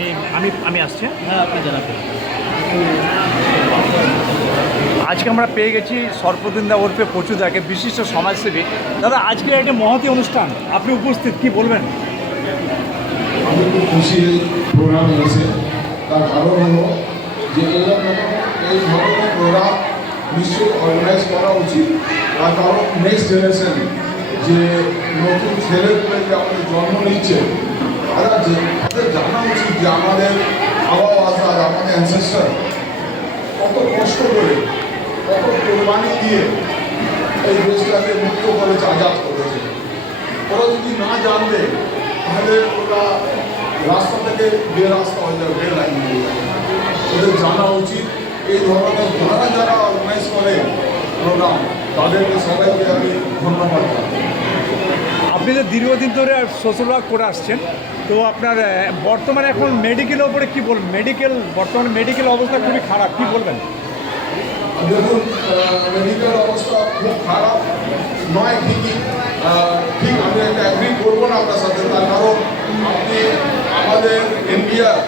আমি আমি আমি আসছি। হ্যাঁ, আপনি জানাবেন। আজকে আমরা পেয়ে গেছি সর্বদিনদা ওরফে পচুদাকে, বিশিষ্ট সমাজসেবী। দাদা, আজকের একটা মহতী অনুষ্ঠান, আপনি উপস্থিত, কি বলবেন? আমি খুব খুশি এই প্রোগ্রাম হয়েছে। তার কারণ হলো যে এই ধরনের প্রোগ্রাম নিশ্চয়ই অর্গানাইজ করা উচিত। তার কারণ নেক্সট জেনারেশন যে নতুন ছেলেগুলো যে আমাদের জন্ম নিচ্ছে, তাদের জানা উচিত যে আমাদের আবাব আজাদ, আমাদের অ্যানসেস্টার কত কষ্ট করে, কত কোরবানি দিয়ে এই দেশটাকে মুক্ত করেছে, আজাদ করেছে। ওরা যদি না জানবে তাহলে ওরা রাস্তা থেকে বেরাস্তা হয়ে যাবে, বেলাইন হয়ে যাবে। ওদের জানা উচিত। এই ধরনের যারা অর্গানাইজ করে প্রোগ্রাম, তাদেরকে সবাইকে আমি ধন্যবাদ জানাই। আপনি যে দীর্ঘদিন ধরে সোশ্যাল ওয়ার্ক করে আসছেন, তো আপনার বর্তমানে এখন মেডিকেলের ওপরে কী বলবেন? বর্তমানে মেডিকেল অবস্থা খুবই খারাপ, কী বলবেন? দেখুন, মেডিকেল অবস্থা খুব খারাপ নয়, ঠিকই ঠিক, আমি একটা অ্যাগ্রি করবো না আপনার সাথে। তার কারণ আপনি আমাদের ইন্ডিয়ার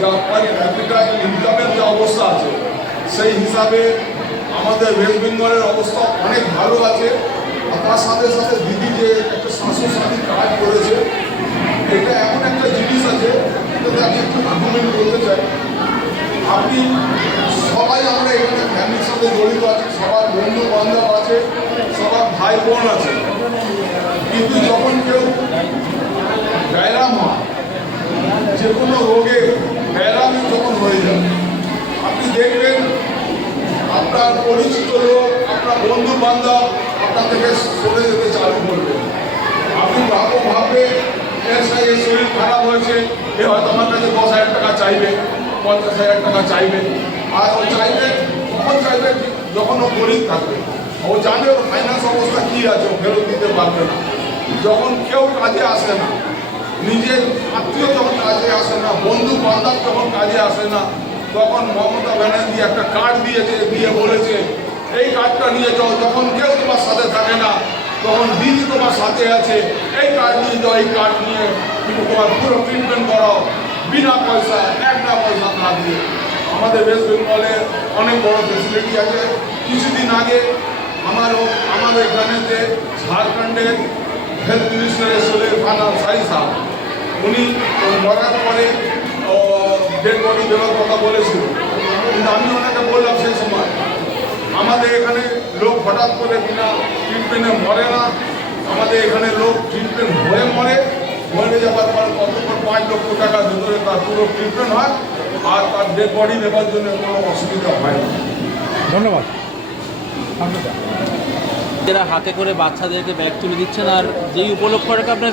যা পার ক্যাপিটাল ইনকামের যে অবস্থা আছে, সেই হিসাবে আমাদের ওয়েস্ট বেঙ্গলের অবস্থা অনেক ভালো আছে। আর তার সাথে সাথে দিদি যে একটা স্বাস্থ্যসাথী কাজ করেছে, এটা এমন একটা জিনিস আছে যেটাতে আমি একটু আর্গুমেন্ট করতে চাই। আপনি সবাই আমরা এখানে ফ্যামিলির সাথে জড়িত আছি, সবার বন্ধু বান্ধব আছে, সবার ভাই বোন আছে, কিন্তু যখন কেউ ব্যায়াম হয়, যে কোনো রোগে ব্যায়ামই যখন হয়ে যায়, আপনি দেখবেন আপনার পরিচিত লোক, আপনার বন্ধু বান্ধব আপনার থেকে সরে যেতে চালু করবে। আপনি ভাববেন এর শরীর খারাপ হয়েছে, এ হয়তো আমার কাছে 10,000 টাকা চাইবে, 50,000 টাকা চাইবে। আর ও চাইবে, কখন চাইবে? যখন ও গরিব থাকবে, ও জানে ওর ফাইন্যান্স অবস্থা কী আছে, ও ফেরত দিতে পারবে না। যখন কেউ কাজে আসে না, নিজের আত্মীয় যখন কাজে আসে না, বন্ধু বান্ধব যখন কাজে আসে না, তখন মমতা ব্যানার্জি একটা কার্ড দিয়ে বলেছে এই কার্ডটা নিয়ে যাও। যখন কেউ তোমার সাথে থাকে না, তখন দিদি তোমার সাথে আছে, এই কার্ড নিয়ে যাও, এই কার্ড নিয়ে তোমার পুরো ট্রিটমেন্ট করাও বিনা পয়সা, একটা পয়সা না দিয়ে। আমাদের ওয়েস্ট বেঙ্গলের অনেক বড় ফেসিলিটি আছে। কিছুদিন আগে আমাদের এখানে যে ঝাড়খণ্ডের হেলথ মিনিস্টার এসেছিলেন ফানাল সাই সাহেব, উনি মরার পরে ডেড বডি দেওয়ার কথা বলেছিল, কিন্তু আমি ওনাকে বললাম সেই সময় আমাদের এখানে লোক হঠাৎ করে বিনা ট্রিটমেন্টে মরে না। আমাদের এখানে লোক ট্রিটমেন্ট মরে যাওয়ার পর কতক্ষণ 5 লক্ষ টাকার ভেতরে তার পুরো ট্রিটমেন্ট হয়, আর তার ডেড বডি নেবার জন্য কোনো অসুবিধা হয় না। ধন্যবাদ। যারা হাতে করে বাচ্চাদেরকে ব্যাগ তুলে দিচ্ছেন, আর যেই উপলক্ষটাকে আপনার